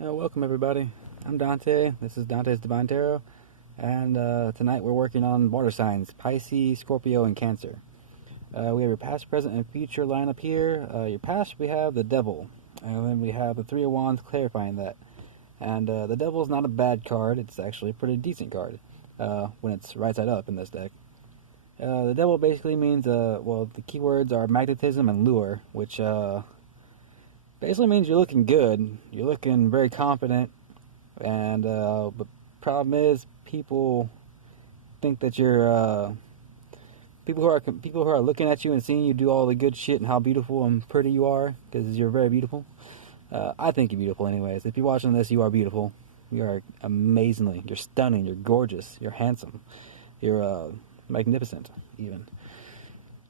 Welcome everybody. I'm Dante. This is Dante's Divine Tarot, and tonight we're working on water signs: Pisces, Scorpio, and Cancer. We have your past, present, and future lineup here. Your past, we have the Devil, and then we have the Three of Wands clarifying that. And the Devil is not a bad card. It's actually a pretty decent card when it's right side up in this deck. The Devil basically means, well, the keywords are magnetism and lure, which basically means you're looking good. You're looking very confident, and but problem is people think that you're people who are looking at you and seeing you do all the good shit and how beautiful and pretty you are, because you're very beautiful. I think you're beautiful, anyways. If you're watching this, you are beautiful. You are amazingly. You're stunning. You're gorgeous. You're handsome. You're magnificent, even.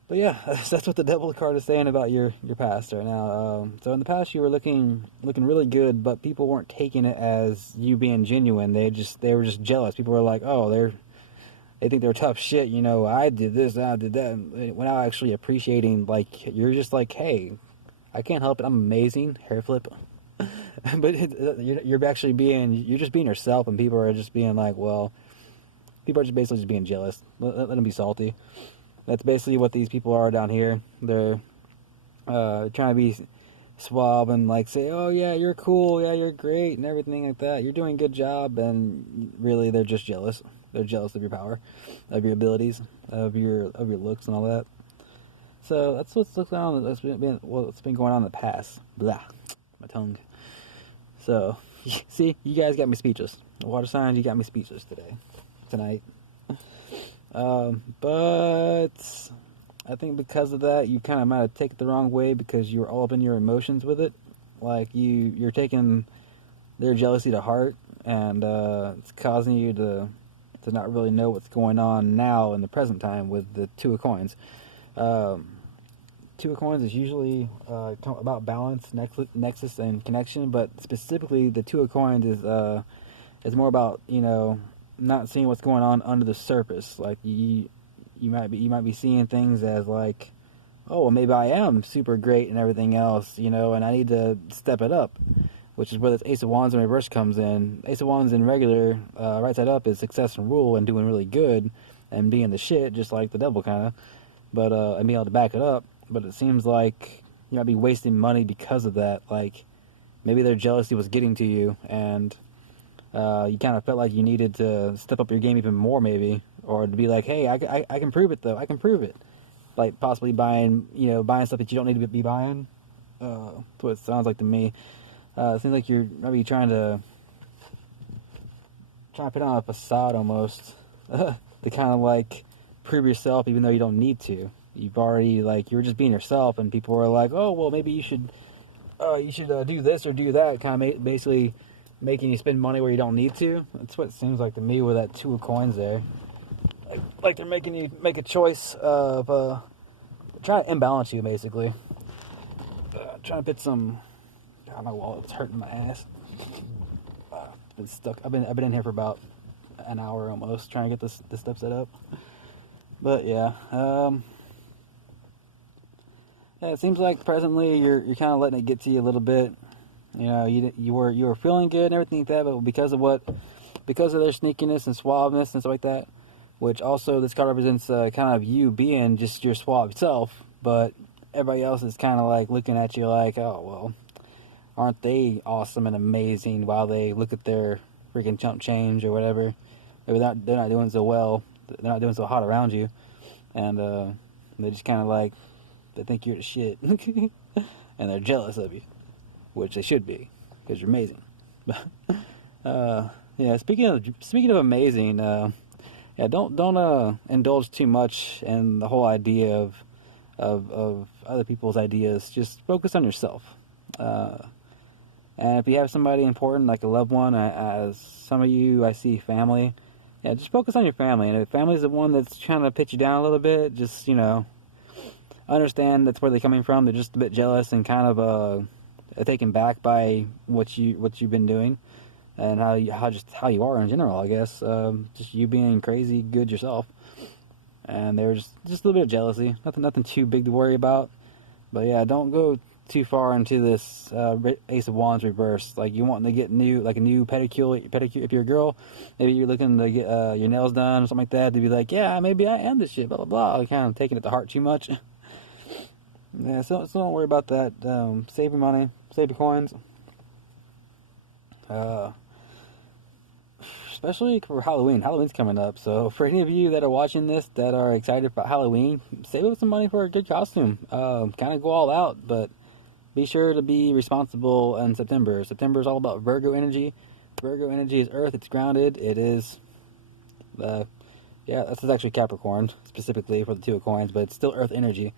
But yeah, that's what the Devil card is saying about your past right now. So in the past, you were looking really good, but people weren't taking it as you being genuine. They were just jealous. People were like, oh, they think they're tough shit. You know, I did this, I did that. Without actually appreciating, like, you're just like, hey, I can't help it. I'm amazing. Hair flip. But you're just being yourself, and people are just being like, well, people are just basically just being jealous. Let them be salty. That's basically what these people are down here. They're trying to be suave and like say, oh yeah, you're cool, yeah, you're great, and everything like that. You're doing a good job, and really they're just jealous. They're jealous of your power, of your abilities, of your looks and all that. So that's what's going on. That's been going on in the past. Blah, my tongue. So see, you guys got me speechless. Water signs, you got me speechless tonight. But I think because of that, you kind of might have taken it the wrong way because you were all up in your emotions with it. Like you're taking their jealousy to heart, and it's causing you to not really know what's going on now in the present time with the Two of Coins. Two of Coins is usually about balance, nexus, and connection, but specifically the Two of Coins is more about, you know, not seeing what's going on under the surface. Like you might be seeing things as like, oh, well, maybe I am super great and everything else, you know, and I need to step it up, which is where this Ace of Wands in reverse comes in. Ace of Wands in regular right side up is success and rule and doing really good and being the shit, just like the Devil kind of, but and being able to back it up. But it seems like you might be wasting money because of that. Like maybe their jealousy was getting to you, and you kind of felt like you needed to step up your game even more, maybe, or to be like, hey, I can prove it though. I can prove it. Like possibly buying stuff that you don't need to be buying. That's what it sounds like to me. It seems like you're maybe trying to put on a facade almost to kind of like prove yourself, even though you don't need to. You've already you were just being yourself, and people were like, oh well, maybe you should do this or do that, kind of basically making you spend money where you don't need to. That's what it seems like to me with that Two of Coins there. Like they're making you make a choice of trying to imbalance you, basically. Trying to put some, I don't know, well, it's hurting my ass. It's been stuck. I've been in here for about an hour almost trying to get this stuff set up. But yeah, yeah, it seems like presently you're kind of letting it get to you a little bit. You know, you were feeling good and everything like that, but because of their sneakiness and suaveness and stuff like that, which also this card represents kind of you being just your suave self, but everybody else is kind of like looking at you like, oh well, aren't they awesome and amazing, while they look at their freaking chump change or whatever. Maybe they're not doing so well, they're not doing so hot around you, and they just kind of like, they think you're the shit, and they're jealous of you. Which they should be, because you're amazing. Yeah, speaking of amazing, yeah, don't indulge too much in the whole idea of other people's ideas. Just focus on yourself. And if you have somebody important, like a loved one, as some of you, I see family. Yeah, just focus on your family. And if family's the one that's trying to pitch you down a little bit, just, you know, understand that's where they're coming from. They're just a bit jealous and kind of taken back by what you've been doing, and how you are in general, I guess. Just you being crazy good yourself, and they were just a little bit of jealousy. Nothing too big to worry about. But yeah, don't go too far into this Ace of Wands reverse. Like you wanting to get a new pedicure. If you're a girl, maybe you're looking to get your nails done or something like that. To be like, yeah, maybe I am this shit. Blah blah blah. Like, kind of taking it to heart too much. Yeah, so don't worry about that. Save your money, save your coins. Especially for Halloween. Halloween's coming up, so for any of you that are watching this that are excited about Halloween, save up some money for a good costume. Kind of go all out, but be sure to be responsible in September. September is all about Virgo energy. Virgo energy is Earth. It's grounded. It is, yeah, this is actually Capricorn specifically for the Two of Coins, but it's still Earth energy.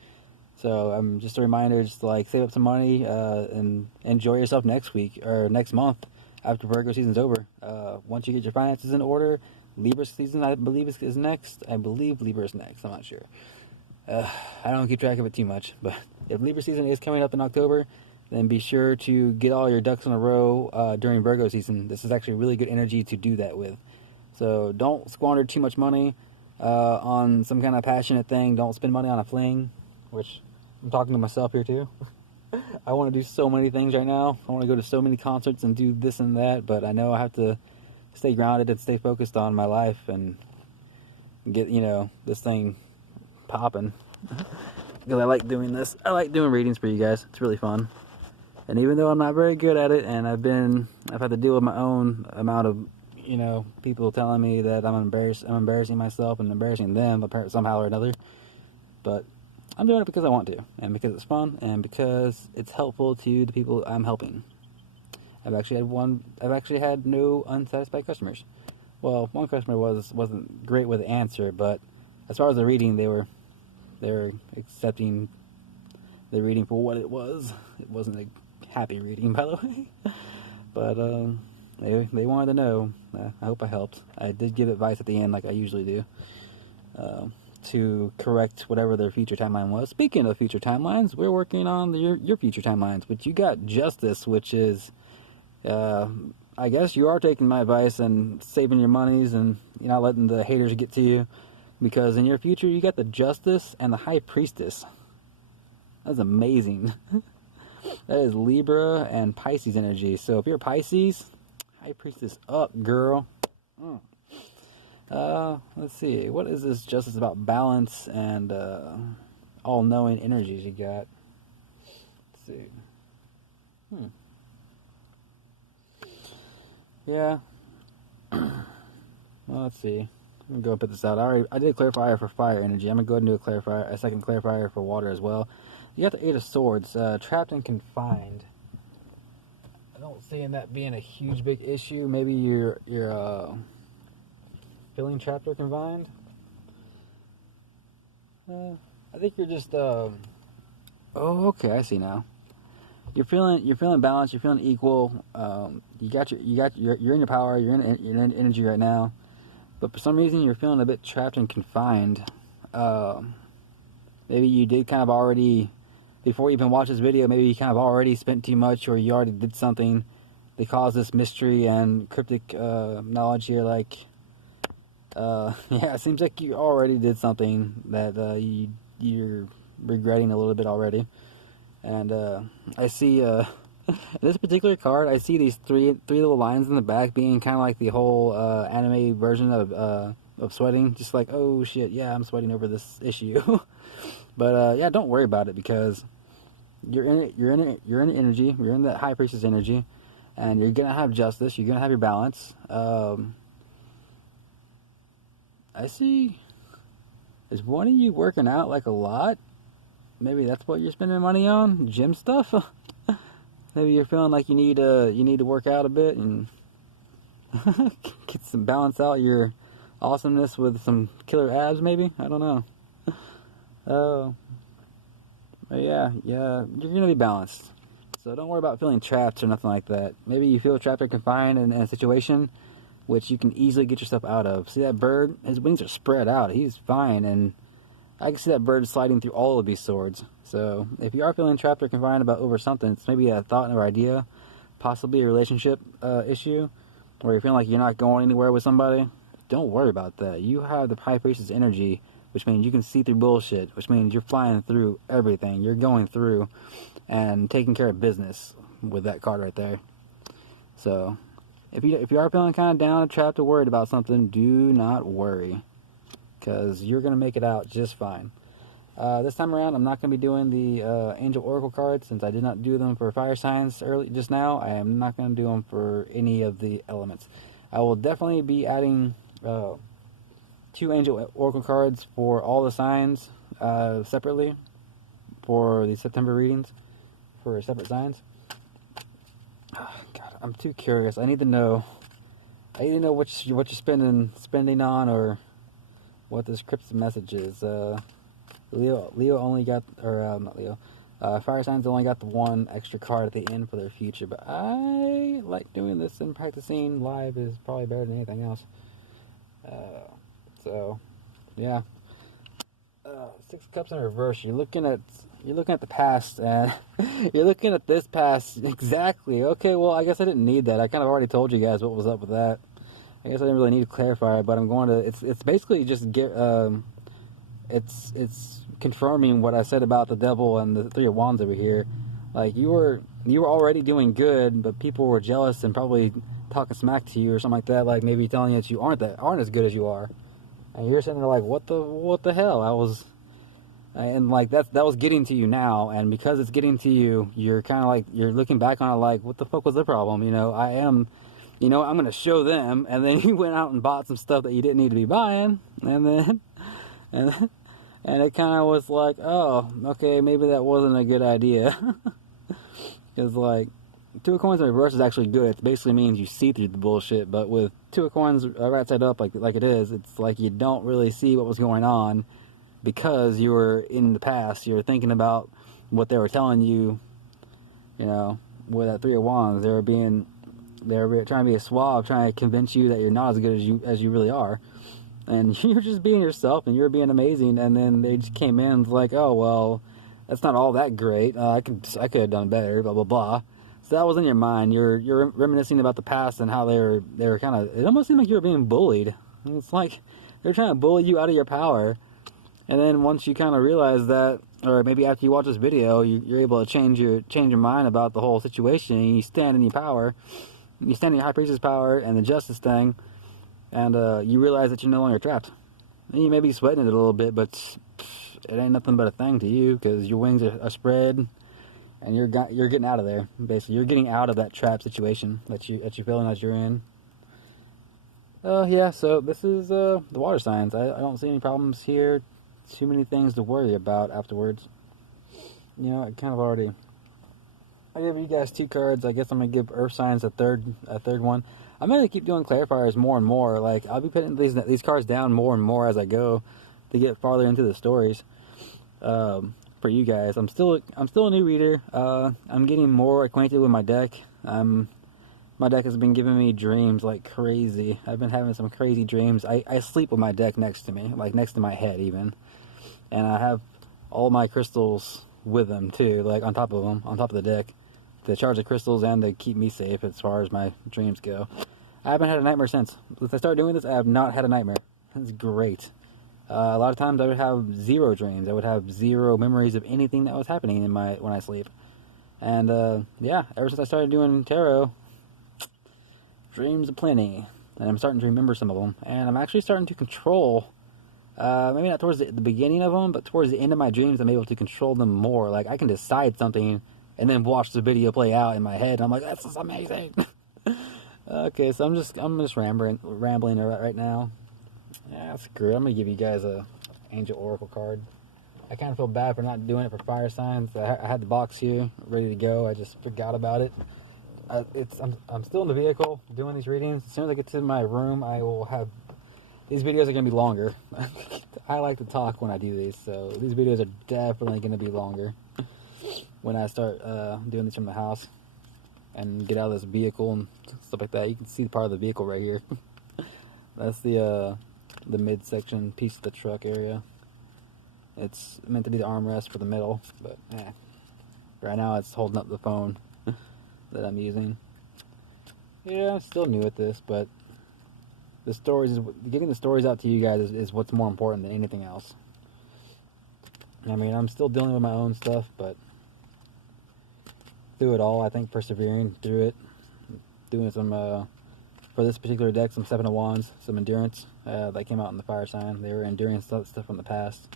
So just a reminder, just to, like, save up some money and enjoy yourself next week or next month. After Virgo season's over, once you get your finances in order, Libra season, I believe, is next. I believe Libra is next. I'm not sure. I don't keep track of it too much. But if Libra season is coming up in October, then be sure to get all your ducks in a row during Virgo season. This is actually really good energy to do that with. So don't squander too much money on some kind of passionate thing. Don't spend money on a fling, which I'm talking to myself here too. I want to do so many things right now. I want to go to so many concerts and do this and that, but I know I have to stay grounded and stay focused on my life and get, this thing popping. Because I like doing this. I like doing readings for you guys. It's really fun. And even though I'm not very good at it, and I've had to deal with my own amount of, people telling me that I'm embarrassing myself and embarrassing them somehow or another. But I'm doing it because I want to, and because it's fun, and because it's helpful to the people I'm helping. I've actually had no unsatisfied customers. Well, one customer wasn't great with the answer, but as far as the reading, they were accepting the reading for what it was. It wasn't a happy reading, by the way. But they wanted to know. I hope I helped. I did give advice at the end, like I usually do. To correct whatever their future timeline was. Speaking of future timelines, we're working on your future timelines, but you got Justice, which is, I guess you are taking my advice and saving your monies and you're not letting the haters get to you, because in your future you got the Justice and the High Priestess. That's amazing. That is Libra and Pisces energy. So if you're Pisces, High Priestess up, girl. Let's see. What is this Justice about? Balance and all-knowing energies you got. Let's see. Yeah. Well, let's see. I'm gonna go and put this out. I did a clarifier for fire energy. I'm gonna go ahead and do a second clarifier for water as well. You got the Eight of Swords, trapped and confined. I don't see that being a huge big issue. Maybe you're feeling trapped or confined. I think you're just oh, okay, I see now. You're feeling balanced, you're feeling equal. You're in your power, you're in energy right now. But for some reason you're feeling a bit trapped and confined. Maybe you did kind of already, before you even watch this video, maybe you kind of already spent too much, or you already did something that caused this mystery and cryptic knowledge here, like yeah, it seems like you already did something that you're regretting a little bit already. And I see in this particular card, I see these three little lines in the back being kind of like the whole anime version of sweating, just like, oh shit, yeah, I'm sweating over this issue. But yeah, don't worry about it, because you're in energy, you're in that High Priestess energy, and you're gonna have justice, you're gonna have your balance. I see. Is one of you working out like a lot? Maybe that's what you're spending money on, gym stuff. Maybe you're feeling like you need to work out a bit and get some balance out your awesomeness with some killer abs. Maybe, I don't know. Oh, yeah, you're gonna be balanced. So don't worry about feeling trapped or nothing like that. Maybe you feel trapped or confined in a situation which you can easily get yourself out of. See that bird? His wings are spread out. He's fine, and I can see that bird sliding through all of these swords. So if you are feeling trapped or confined over something, it's maybe a thought or idea, possibly a relationship issue, or you're feeling like you're not going anywhere with somebody. Don't worry about that. You have the High Priestess energy which means you can see through bullshit, which means you're flying through everything. You're going through and taking care of business with that card right there. So, if you are feeling kind of down, trapped, or worried about something, do not worry, because you're going to make it out just fine. This time around, I'm not going to be doing the Angel Oracle cards, since I did not do them for fire signs just now. I am not going to do them for any of the elements. I will definitely be adding 2 Angel Oracle cards for all the signs separately for the September readings for separate signs. Oh, God, I'm too curious. I need to know what you're spending on, or what this cryptic message is. Leo only got, or not Leo. Fire signs only got the 1 extra card at the end for their future, but I like doing this and practicing live is probably better than anything else. So, yeah. 6 cups in reverse. You're looking at the past, and you're looking at this past exactly. Okay, well, I guess I didn't need that. I kind of already told you guys what was up with that. I guess I didn't really need to clarify, but I'm going to. It's basically just it's confirming what I said about the devil and the 3 of Wands over here. Like, you were already doing good, but people were jealous and probably talking smack to you or something like that. Like maybe telling you that you aren't as good as you are, and you're sitting there like, what the hell? And like that was getting to you now, and because it's getting to you, you're kind of like, you're looking back on it like, what the fuck was the problem? I'm gonna show them. And then you went out and bought some stuff that you didn't need to be buying, and it kind of was like, oh, okay, maybe that wasn't a good idea. Because like 2 of coins in reverse is actually good. It basically means you see through the bullshit, but with 2 of coins right side up like it is, it's like you don't really see what was going on, because you were in the past. You're thinking about what they were telling you, with that 3 of Wands. They were trying to be a swab, trying to convince you that you're not as good as you really are. And you're just being yourself, and you're being amazing, and then they just came in and was like, oh, well, that's not all that great. I could have done better, blah, blah, blah. So that was in your mind. You're reminiscing about the past and how they were kind of, it almost seemed like you were being bullied. It's like they're trying to bully you out of your power. And then once you kind of realize that, or maybe after you watch this video, you're able to change your mind about the whole situation, and you stand in your power, you stand in your high priestess power and the justice thing, and you realize that you're no longer trapped. And you may be sweating it a little bit, but it ain't nothing but a thing to you, because your wings are spread, and you're getting out of there. Basically, you're getting out of that trap situation that you're feeling as you're in. Yeah. So this is the water signs. I don't see any problems here. Too many things to worry about afterwards. I kind of already. I gave you guys 2 cards. I guess I'm gonna give earth signs a third one. I'm gonna keep doing clarifiers more and more. Like, I'll be putting these cards down more and more as I go to get farther into the stories. For you guys, I'm still a new reader. I'm getting more acquainted with my deck. My deck has been giving me dreams like crazy. I've been having some crazy dreams. I sleep with my deck next to me, like next to my head even. And I have all my crystals with them too, like on top of the deck, to charge the crystals and to keep me safe as far as my dreams go. I haven't had a nightmare since I started doing this. I have not had a nightmare. It's great. A lot of times I would have 0 dreams. I would have 0 memories of anything that was happening when I sleep. And yeah, ever since I started doing tarot, dreams aplenty, and I'm starting to remember some of them, and I'm actually starting to control. Maybe not towards the beginning of them, but towards the end of my dreams, I'm able to control them more. Like, I can decide something and then watch the video play out in my head, and I'm like, this is amazing. Okay, so I'm just rambling right now. Yeah, screw it. I'm gonna give you guys a Angel Oracle card. I kind of feel bad for not doing it for fire signs. I had the box here ready to go. I just forgot about it. I'm still in the vehicle doing these readings. As soon as I get to my room, I will have. These videos are going to be longer. I like to talk when I do these, so these videos are definitely going to be longer when I start doing this from the house and get out of this vehicle and stuff like that. You can see part of the vehicle right here. That's the midsection piece of the truck area. It's meant to be the armrest for the middle, but right now it's holding up the phone that I'm using. Yeah, I'm still new at this, but the stories, getting the stories out to you guys is what's more important than anything else. I mean, I'm still dealing with my own stuff, but through it all, I think persevering through it, doing some, for this particular deck, some Seven of Wands, some endurance, that came out in the fire sign. They were enduring stuff from the past.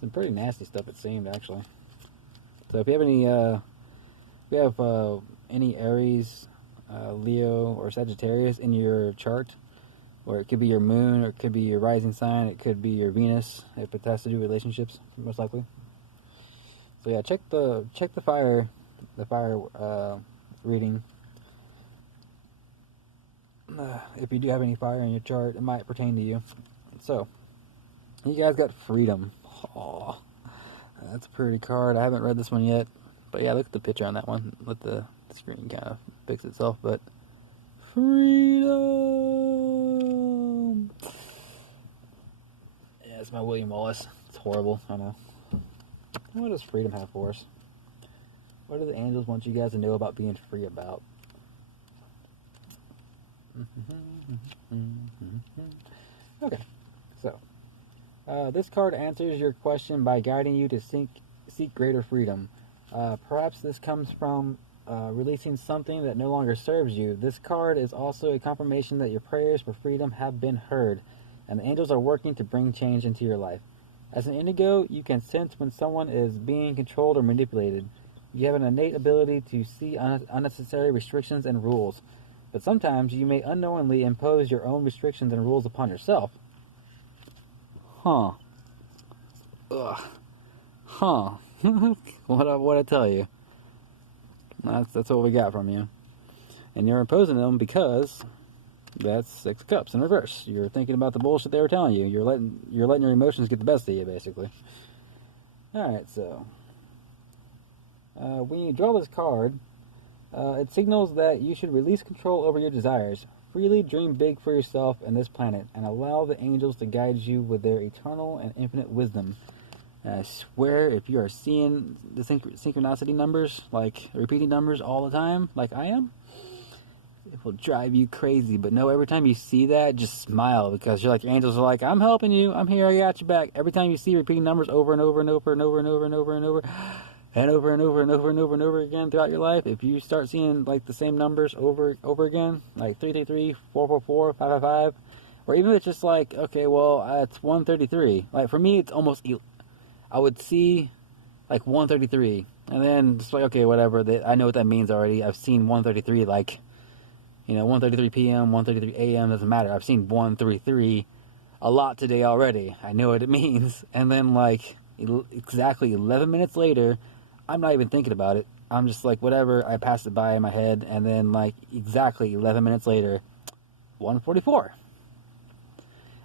Some pretty nasty stuff, it seemed, actually. So if you have any Aries, Leo, or Sagittarius in your chart, or it could be your moon, or it could be your rising sign, it could be your Venus, if it has to do with relationships, most likely. So yeah, check the fire reading. If you do have any fire in your chart, it might pertain to you. So, you guys got freedom. Oh, that's a pretty card. I haven't read this one yet, but yeah, look at the picture on that one. Let the screen kind of fix itself. But freedom. Yeah, it's my William Wallace. It's horrible. I know. What does freedom have for us? What do the angels want you guys to know about being free about? Okay, so this card answers your question by guiding you to seek greater freedom. Perhaps this comes from releasing something that no longer serves you. This card is also a confirmation that your prayers for freedom have been heard, and the angels are working to bring change into your life. As an indigo, you can sense when someone is being controlled or manipulated. You have an innate ability to see unnecessary restrictions and rules, but sometimes you may unknowingly impose your own restrictions and rules upon yourself. Huh. Ugh. Huh. What I tell you? That's what we got from you. And you're imposing them because that's Six of Cups in reverse. You're thinking about the bullshit they were telling you. You're letting your emotions get the best of you, basically. Alright, so when you draw this card, it signals that you should release control over your desires. Freely dream big for yourself and this planet, and allow the angels to guide you with their eternal and infinite wisdom. And I swear, if you are seeing the synchronicity numbers, like repeating numbers all the time, like I am, it will drive you crazy. But no, every time you see that, just smile, because you're like, your angels are like, I'm helping you, I'm here, I got your back. Every time you see repeating numbers over and over and over and over and over and over and over and over and over and over and over and over again throughout your life, if you start seeing like the same numbers over again, like 333, 444, 555, or even if it's just like, okay, well, it's 133. Like for me, it's almost, I would see like 133, and then just like, okay, whatever. I know what that means already. I've seen 133, like, 1:33 p.m., 1:33 a.m. doesn't matter. I've seen 133 a lot today already. I know what it means. And then like exactly 11 minutes later, I'm not even thinking about it. I'm just like, whatever, I passed it by in my head, and then like exactly 11 minutes later, 144.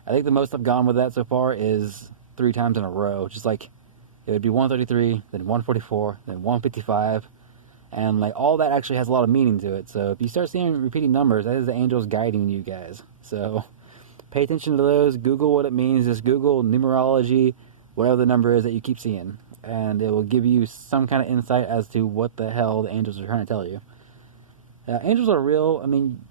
I think the most I've gone with that so far is 3 times in a row. Just like, it would be 133, then 144, then 155, and like all that actually has a lot of meaning to it. So if you start seeing repeating numbers, that is the angels guiding you guys. So pay attention to those, Google what it means, just Google numerology, whatever the number is that you keep seeing, and it will give you some kind of insight as to what the hell the angels are trying to tell you. Angels are real. I mean,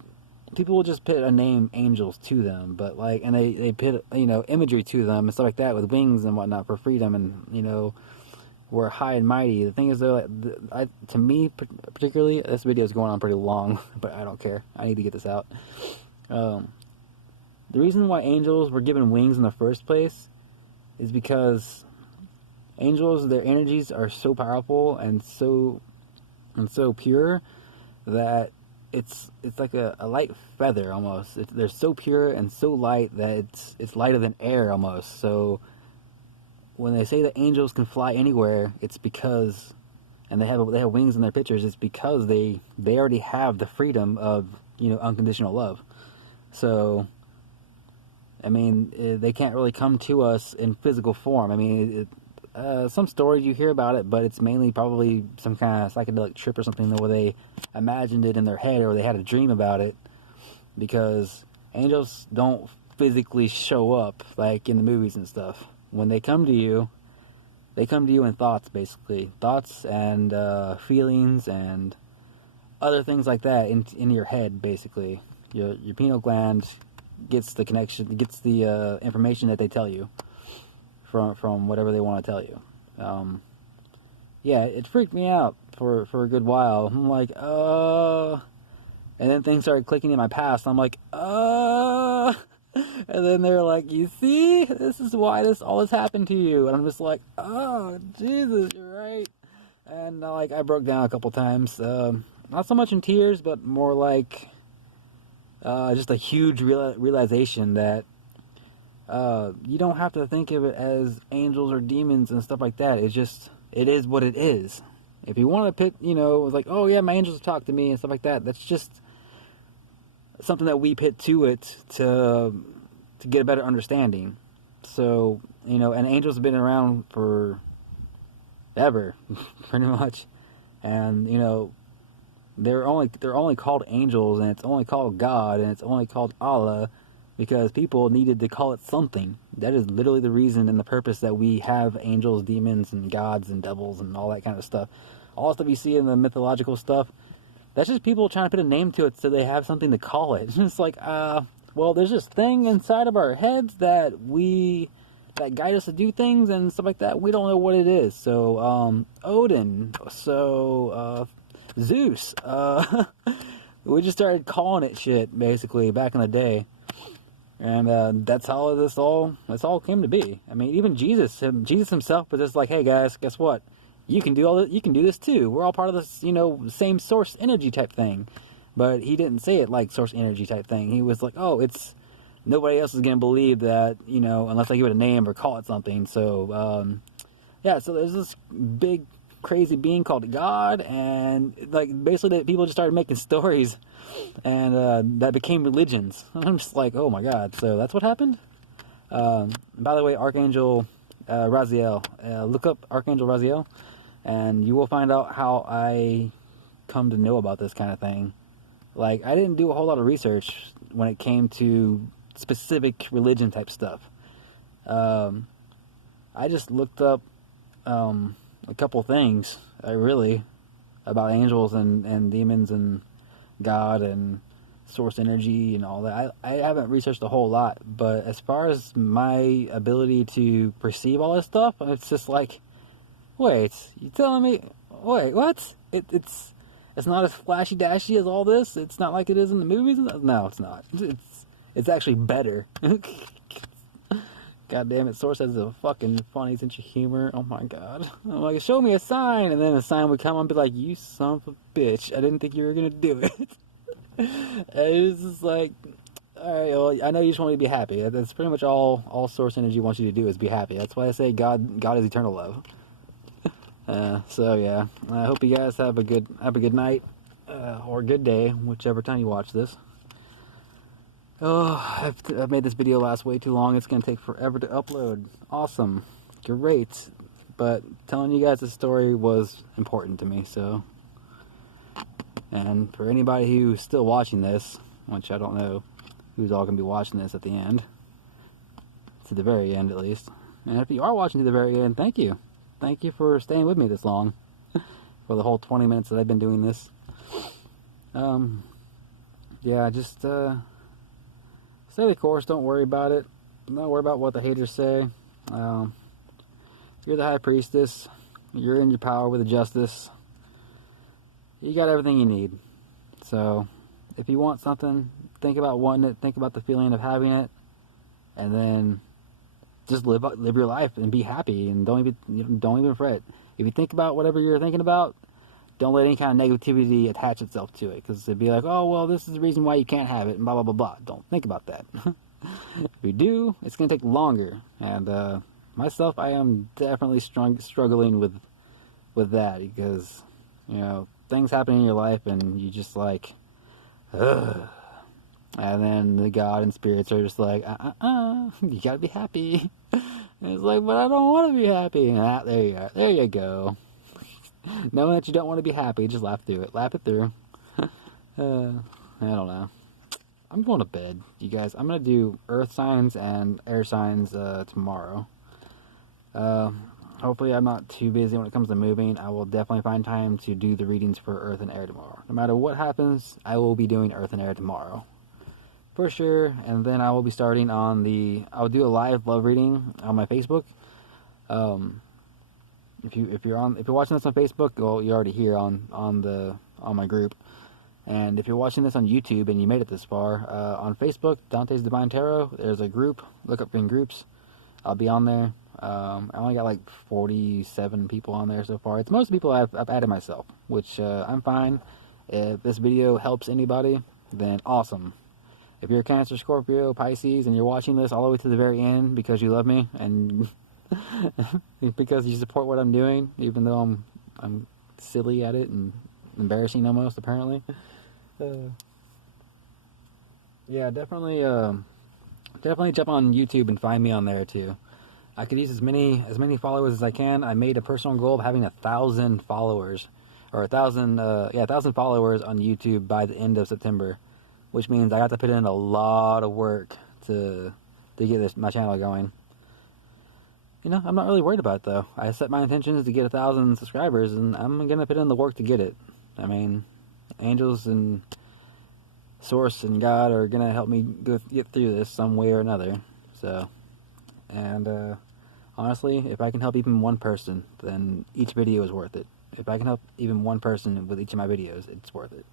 people will just put a name angels to them, but like, and they put, imagery to them and stuff like that with wings and whatnot for freedom, and we're high and mighty. The thing is though, to me particularly, this video is going on pretty long, but I don't care. I need to get this out. The reason why angels were given wings in the first place is because angels, their energies are so powerful and so pure that it's like a light feather almost. They're so pure and so light that it's lighter than air almost. So when they say that angels can fly anywhere, it's because, and they have wings in their pictures, it's because they already have the freedom of unconditional love. So I mean, they can't really come to us in physical form. I mean, some stories you hear about it, but it's mainly probably some kind of psychedelic trip or something where they imagined it in their head, or they had a dream about it, because angels don't physically show up like in the movies and stuff. When they come to you in thoughts, basically. Thoughts and feelings and other things like that in your head, basically. Your pineal gland, gets the connection, gets the information that they tell you from whatever they want to tell you. Yeah, it freaked me out for a good while. I'm like, and then things started clicking in my past. I'm like, and then they're like, you see, this is why all this happened to you. And I'm just like, oh, Jesus, you're right. And like, I broke down a couple times. Not so much in tears, but more like just a huge realization that you don't have to think of it as angels or demons and stuff like that. It's just, it is what it is. If you want to pit, it's like, oh yeah, my angels talk to me and stuff like that. That's just something that we pit to it to get a better understanding. So, and angels have been around for ever, pretty much. And, they're only called angels, and it's only called God, and it's only called Allah because people needed to call it something. That is literally the reason and the purpose that we have angels, demons, and gods, and devils, and all that kind of stuff. All the stuff you see in the mythological stuff, that's just people trying to put a name to it so they have something to call it. It's like, well, there's this thing inside of our heads that guide us to do things and stuff like that. We don't know what it is. So, Odin, Zeus, we just started calling it shit, basically, back in the day. And that's how this all came to be. I mean, even Jesus himself was just like, hey guys, guess what? You can do this too. We're all part of this, same source energy type thing. But he didn't say it like source energy type thing. He was like, oh, it's nobody else is going to believe that, unless I give it a name or call it something. So, yeah, so there's this big, crazy being called God, and, like, basically people just started making stories, and that became religions. I'm just like, oh my God, so that's what happened? By the way, Archangel Raziel, look up Archangel Raziel, and you will find out how I come to know about this kind of thing. Like, I didn't do a whole lot of research when it came to specific religion type stuff. I just looked up a couple things, about angels and demons and God and source energy and all that. I haven't researched a whole lot, but as far as my ability to perceive all this stuff, it's just like, wait, you telling me, wait, what? It's not as flashy dashy as all this? It's not like it is in the movies? No, it's not. It's actually better. God damn it, Source has a fucking funny sense of humor. Oh my God. I'm like, show me a sign, and then a sign would come and be like, you son of a bitch, I didn't think you were gonna do it. And it's just like, alright, well, I know you just want me to be happy. That's pretty much all Source Energy wants you to do is be happy. That's why I say God is eternal love. So yeah, I hope you guys have a good night, or a good day, whichever time you watch this. Oh, I've made this video last way too long. It's going to take forever to upload. Awesome. Great. But telling you guys the story was important to me, so. And for anybody who's still watching this, which I don't know who's all going to be watching this at the end, to the very end at least. And if you are watching to the very end, thank you. Thank you for staying with me this long. For the whole 20 minutes that I've been doing this. Yeah, just, stay the course, don't worry about it. Don't worry about what the haters say. You're the high priestess. You're in your power with the justice. You got everything you need. So, if you want something, think about wanting it, think about the feeling of having it, and then just live your life and be happy, and don't even fret. If you think about whatever you're thinking about, don't let any kind of negativity attach itself to it, because it'd be like, oh, well, this is the reason why you can't have it, and blah, blah, blah, blah. Don't think about that. If you do, it's going to take longer, and myself, I am definitely struggling with that, because, things happen in your life, and you just like, ugh. And then the God and spirits are just like, you gotta be happy. And it's like, but I don't want to be happy. There you are. There you go. Knowing that you don't want to be happy, just laugh through it. Laugh it through. I don't know. I'm going to bed, you guys. I'm going to do earth signs and air signs tomorrow. Hopefully I'm not too busy when it comes to moving. I will definitely find time to do the readings for earth and air tomorrow. No matter what happens, I will be doing earth and air tomorrow. for sure. And then I will be starting on I'll do a live love reading on my Facebook. If you're watching this on Facebook, well, you're already here on my group. And if you're watching this on YouTube and you made it this far, on Facebook, Dante's Divine Tarot, there's a group. Look up in groups. I'll be on there. I only got like 47 people on there so far. It's most people I've added myself, which I'm fine. If this video helps anybody, then awesome. If you're a Cancer, Scorpio, Pisces, and you're watching this all the way to the very end because you love me and because you support what I'm doing, even though I'm silly at it and embarrassing almost, apparently. Yeah, definitely jump on YouTube and find me on there too. I could use as many followers as I can. I made a personal goal of having 1,000 followers, or 1,000 followers on YouTube by the end of September, which means I got to put in a lot of work to get my channel going. You know, I'm not really worried about it though. I set my intentions to get 1,000 subscribers, and I'm gonna put in the work to get it. I mean, angels and Source and God are gonna help me get through this some way or another. So, and honestly, if I can help even one person, then each video is worth it. If I can help even one person with each of my videos, it's worth it.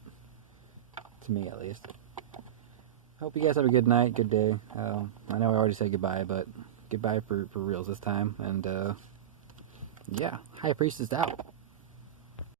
To me, at least. Hope you guys have a good night, good day. I know I already said goodbye, but goodbye for reals this time. And yeah, High Priestess out.